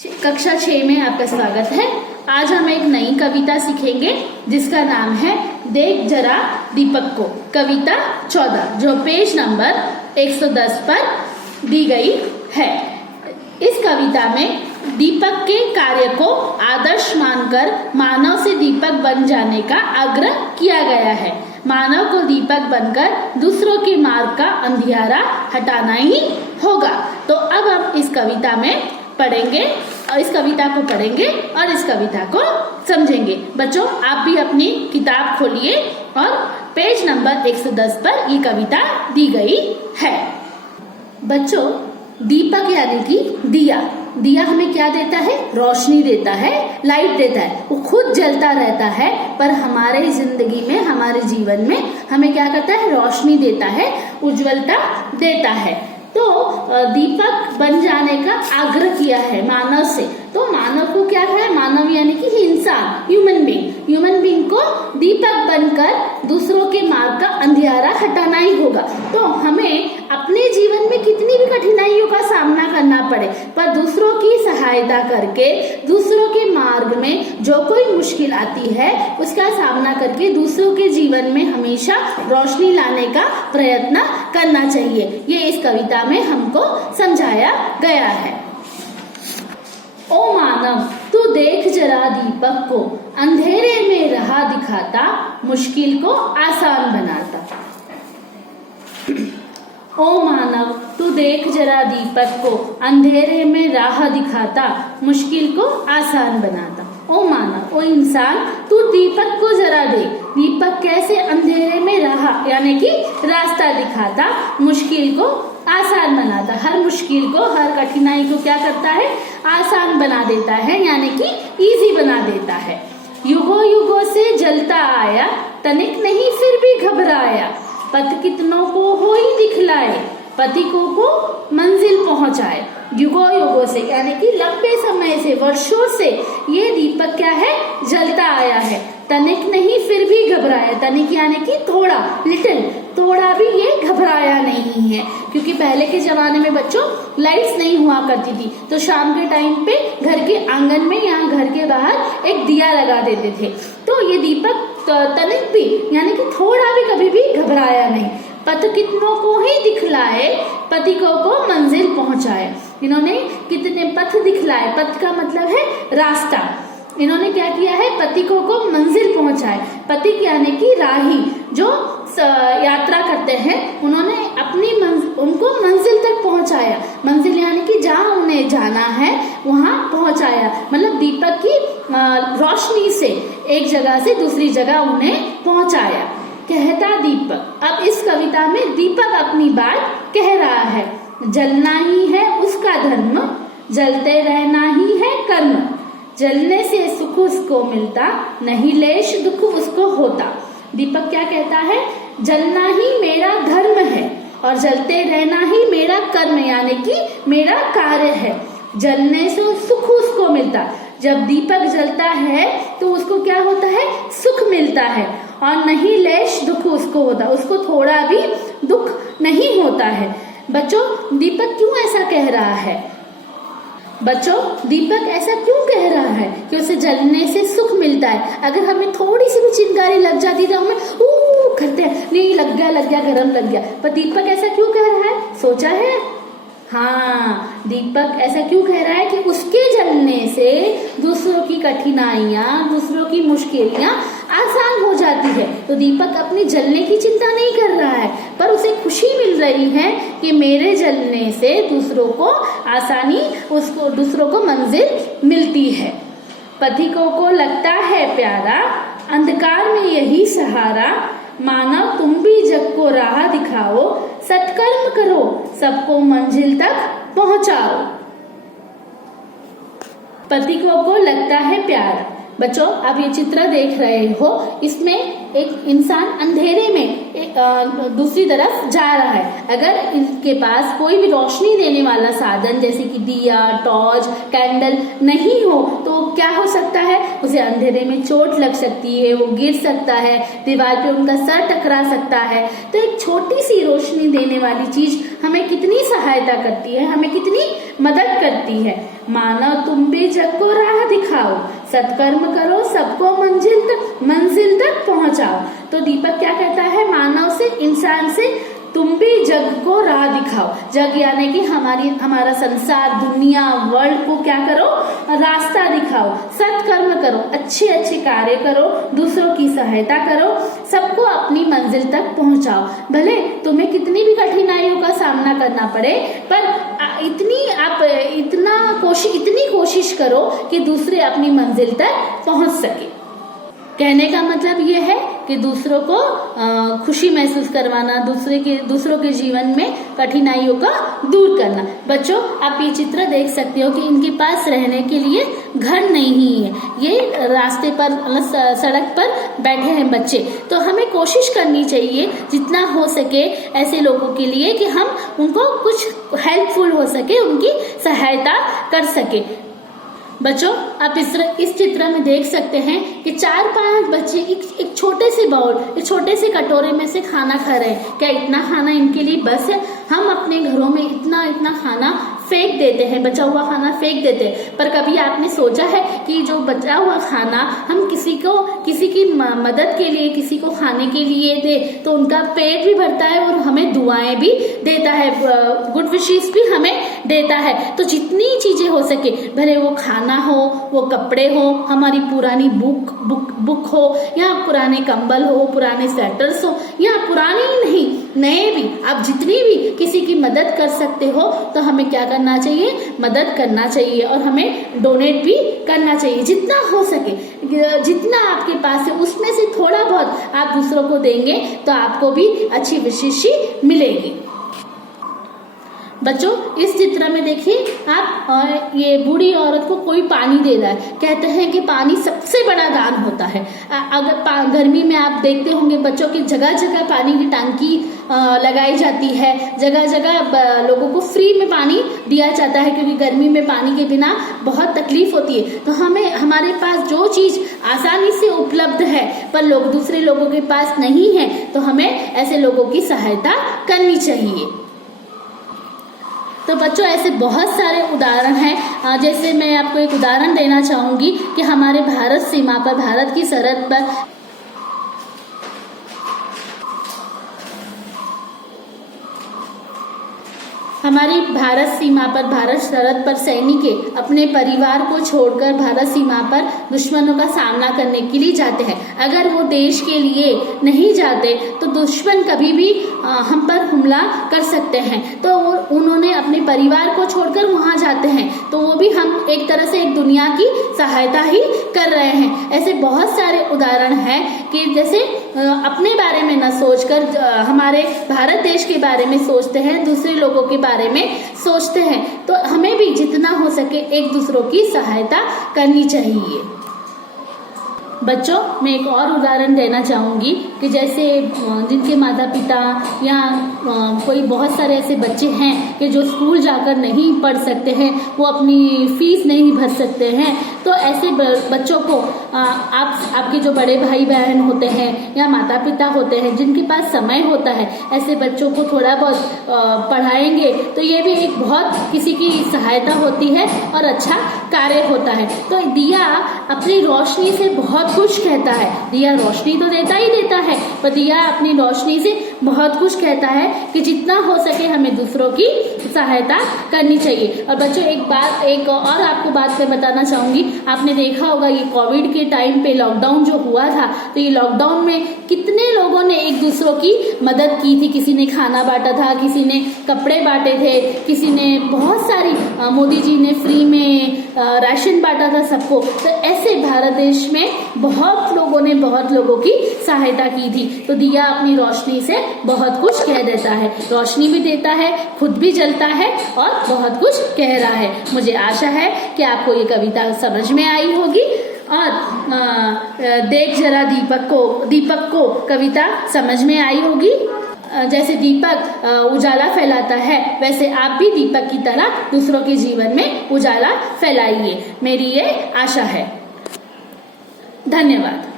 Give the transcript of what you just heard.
कक्षा 6 में आपका स्वागत है। आज हम एक नई कविता सीखेंगे जिसका नाम है देख जरा दीपक को। कविता 14 जो पेज नंबर 110 पर दी गई है। इस कविता में दीपक के कार्य को आदर्श मानकर मानव से दीपक बन जाने का आग्रह किया गया है। मानव को दीपक बनकर दूसरों के मार्ग का अंधियारा हटाना ही होगा। तो अब हम इस कविता में पढ़ेंगे और इस कविता को पढ़ेंगे और इस कविता को समझेंगे। बच्चों आप भी अपनी किताब खोलिए और पेज नंबर 110 पर ये कविता दी गई है। बच्चों दीपक यानी कि दिया। दिया हमें क्या देता है? रोशनी देता है, लाइट देता है। वो खुद जलता रहता है पर हमारे जिंदगी में, हमारे जीवन में हमें क्या करता है? रोशनी देता है, उज्ज्वलता देता है। तो दीपक बन जाने का आग्रह किया है मानव से। तो मानव को क्या है? मानव यानी कि इंसान, ह्यूमन बीइंग को दीपक बनकर दूसरों के मार्ग का अंधियारा हटाना ही होगा। तो हमें अपने जीवन में कितनी भी कठिनाइयों का सामना करना पड़े पर दूसरों की सहायता करके, दूसरों के मार्ग में जो कोई मुश्किल आती है उसका सामना करके दूसरों के जीवन में हमेशा रोशनी लाने का प्रयत्न करना चाहिए। ये इस कविता में हमको समझाया गया है। ओ मानव तू देख जरा दीपक को, अंधेरे में राह दिखाता, मुश्किल को आसान बनाता। ओ मानव तू देख जरा दीपक को, अंधेरे में राह दिखाता, मुश्किल को आसान बनाता। ओ मानव, ओ इंसान, तू दीपक को जरा देख। दीपक कैसे अंधेरे में राह यानी कि रास्ता दिखाता, मुश्किल को आसान बनाता। हर मुश्किल को, हर कठिनाई को क्या करता है? आसान बना देता है, यानी कि इजी बना देता है। युगों युगों से जलता आया, तनिक नहीं फिर भी घबराया। पथ कितनों को हो ही दिखलाए, पथिकों को मंजिल पहुंचाए। युगों युगों से यानी कि लंबे समय से, वर्षों से ये दीपक क्या है? जलता आया है। तनिक नहीं फिर भी घबराया। तनिक यानी कि थोड़ा, लिटिल, थोड़ा भी ये घबराया नहीं है। क्योंकि पहले के जमाने में बच्चों लाइट्स नहीं हुआ करती थी, तो शाम के टाइम पे घर के आंगन में या घर के बाहर एक दिया लगा देते थे। तो ये दीपक तनिक भी यानी कि थोड़ा भी कभी भी घबराया नहीं। पथ कितनों को ही दिखलाए, पथिकों को मंजिल पहुंचाए। इन्होंने कितने पथ दिखलाए। पथ का मतलब है रास्ता। इन्होंने क्या किया है? पथिकों को मंजिल पहुंचाए। पथिक यानी कि राही, जो यात्रा करते हैं, उन्होंने उनको मंजिल तक पहुंचाया। मंजिल यानी कि जहाँ उन्हें जाना है वहां पहुंचाया। मतलब दीपक की रोशनी से एक जगह से दूसरी जगह उन्हें पहुंचाया। कहता दीपक। अब इस कविता में दीपक अपनी बात कह रहा है। जलना ही है उसका धर्म, जलते रहना ही है कर्म। जलने से सुख उसको मिलता, नहीं लेश दुख उसको होता। दीपक क्या कहता है? जलना ही मेरा धर्म है और जलते रहना ही मेरा कर्म यानी कि मेरा कार्य है। जलने से सुख उसको मिलता। जब दीपक जलता है तो उसको क्या होता है? सुख मिलता है और नहीं लेश दुख उसको होता, उसको थोड़ा भी दुख नहीं होता है। बच्चों दीपक क्यों ऐसा कह रहा है? बच्चों दीपक ऐसा क्यों कह रहा है कि उसे जलने से सुख मिलता है? अगर हमें थोड़ी सी भी चिंगारी लग जाती तो हमें करते हैं, नहीं लग गया, गरम लग गया। पर दीपक ऐसा क्यों कह रहा है? सोचा है? हाँ, दीपक ऐसा क्यों कह रहा है कि उसके जलने से दूसरों की कठिनाइयां, दूसरों की मुश्किलियां आसान हो जाती है। तो दीपक अपने जलने की चिंता नहीं कर रहा है पर उसे खुशी मिल रही है कि मेरे जलने से दूसरों को आसानी, उसको दूसरों को मंजिल मिलती है। पथिकों को लगता है प्यारा, अंधकार में यही सहारा। मानव तुम भी जग को राह दिखाओ, सत्कर्म करो सबको मंजिल तक पहुंचाओ। पथिकों को लगता है प्यारा। बच्चों आप ये चित्र देख रहे हो, इसमें एक इंसान अंधेरे में, दूसरी तरफ जा रहा है। अगर इनके पास कोई भी रोशनी देने वाला साधन जैसे कि दिया, टॉर्च, कैंडल नहीं हो तो क्या हो सकता है, उसे अंधेरे में चोट लग सकती है, वो गिर सकता है, दीवार पे उनका सर टकरा सकता है। तो एक छोटी सी रोशनी देने वाली चीज हमें कितनी सहायता करती है, हमें कितनी मदद करती है। मानव तुम भी जग को राह दिखाओ, सत्कर्म करो, सबको मंजिल तक पहुंचाओ। तो दीपक क्या कहता है, मानव से, इंसान से, तुम भी जग को राह दिखाओ। जग यानी कि हमारा संसार, दुनिया, वर्ल्ड को क्या करो, रास्ता दिखाओ, सत्कर्म करो, अच्छे अच्छे कार्य करो, दूसरों की सहायता करो, सबको अपनी मंजिल तक पहुंचाओ। भले तुम्हें कितनी भी कठिनाइयों का सामना करना पड़े, पर इतनी कोशिश करो कि दूसरे अपनी मंजिल तक पहुंच सके। कहने का मतलब ये है कि दूसरों को खुशी महसूस करवाना, दूसरों के जीवन में कठिनाइयों का दूर करना। बच्चों, आप ये चित्र देख सकते हो कि इनके पास रहने के लिए घर नहीं है, ये रास्ते पर, सड़क पर बैठे हैं बच्चे। तो हमें कोशिश करनी चाहिए जितना हो सके ऐसे लोगों के लिए कि हम उनको कुछ हेल्पफुल हो सके, उनकी सहायता कर सके। बच्चों, आप इस चित्र में देख सकते हैं कि 4-5 बच्चे एक छोटे से बाउल, एक छोटे से कटोरे में से खाना खा रहे हैं। क्या इतना खाना इनके लिए बस है? हम अपने घरों में इतना खाना फेंक देते हैं, बचा हुआ खाना फेंक देते हैं। पर कभी आपने सोचा है कि जो बचा हुआ खाना हम किसी की मदद के लिए, किसी को खाने के लिए दे तो उनका पेट भी भरता है और हमें दुआएं भी देता है, गुड विशेस भी हमें देता है। तो जितनी चीजें हो सके, भले वो खाना हो, वो कपड़े हो, हमारी पुरानी बुक हो, या पुराने कंबल हो, पुराने स्वेटर्स हो, या पुराने ही नहीं नए भी, आप जितनी भी किसी की मदद कर सकते हो तो हमें क्या करना चाहिए, मदद करना चाहिए और हमें डोनेट भी करना चाहिए जितना हो सके। जितना आपके पास है उसमें से थोड़ा बहुत आप दूसरों को देंगे तो आपको भी अच्छी विशेषी मिलेगी। बच्चों, इस चित्र में देखिए आप, ये बूढ़ी औरत को कोई पानी दे रहा है। कहते हैं कि पानी सबसे बड़ा दान होता है। अगर गर्मी में आप देखते होंगे बच्चों की जगह जगह पानी की टंकी लगाई जाती है, जगह जगह लोगों को फ्री में पानी दिया जाता है, क्योंकि गर्मी में पानी के बिना बहुत तकलीफ होती है। तो हमारे पास जो चीज आसानी से उपलब्ध है पर दूसरे लोगों के पास नहीं है, तो हमें ऐसे लोगों की सहायता करनी चाहिए। तो बच्चों, ऐसे बहुत सारे उदाहरण हैं। जैसे मैं आपको एक उदाहरण देना चाहूंगी कि हमारे भारत सीमा पर, भारत की सरहद पर हमारी भारत सीमा पर, भारत सरहद पर सैनिक अपने परिवार को छोड़कर भारत सीमा पर दुश्मनों का सामना करने के लिए जाते हैं। अगर वो देश के लिए नहीं जाते तो दुश्मन कभी भी हम पर हमला कर सकते हैं। तो उन्होंने अपने परिवार को छोड़कर वहां जाते हैं, तो वो भी हम एक तरह से एक दुनिया की सहायता ही कर रहे हैं। ऐसे बहुत सारे उदाहरण हैं कि जैसे अपने बारे में न सोचकर हमारे भारत देश के बारे में सोचते हैं, दूसरे लोगों के बारे में सोचते हैं। तो हमें भी जितना हो सके एक दूसरों की सहायता करनी चाहिए। बच्चों, मैं एक और उदाहरण देना चाहूंगी कि जैसे जिनके माता पिता या कोई बहुत सारे ऐसे बच्चे हैं कि जो स्कूल जाकर नहीं पढ़ सकते हैं, वो अपनी फीस नहीं भर सकते हैं, तो ऐसे बच्चों को आपके जो बड़े भाई बहन होते हैं या माता पिता होते हैं जिनके पास समय होता है, ऐसे बच्चों को थोड़ा बहुत पढ़ाएंगे तो ये भी एक बहुत किसी की सहायता होती है और अच्छा कार्य होता है। तो दिया अपनी रोशनी से बहुत कुछ कहता है। दिया रोशनी तो देता ही देता है, पर दिया अपनी रोशनी से बहुत कुछ कहता है कि जितना हो सके हमें दूसरों की सहायता करनी चाहिए। और बच्चों, एक और आपको बात मैं बताना चाहूंगी। आपने देखा होगा ये कोविड के टाइम पे लॉकडाउन जो हुआ था, तो ये लॉकडाउन में कितने लोगों ने एक दूसरों की मदद की थी। किसी ने खाना बांटा था, किसी ने कपड़े बांटे थे, किसी ने बहुत सारी, मोदी जी ने फ्री में राशन बांटा था सबको। तो ऐसे भारत देश में बहुत लोगों ने बहुत लोगों की सहायता की थी। तो दिया अपनी रोशनी से बहुत कुछ कह देता है, रोशनी भी देता है, खुद भी जलता है और बहुत कुछ कह रहा है। मुझे आशा है कि आपको ये कविता समझ में आई होगी। और देख जरा दीपक को कविता समझ में आई होगी। जैसे दीपक उजाला फैलाता है, वैसे आप भी दीपक की तरह दूसरों के जीवन में उजाला फैलाइए, मेरी ये आशा है। धन्यवाद।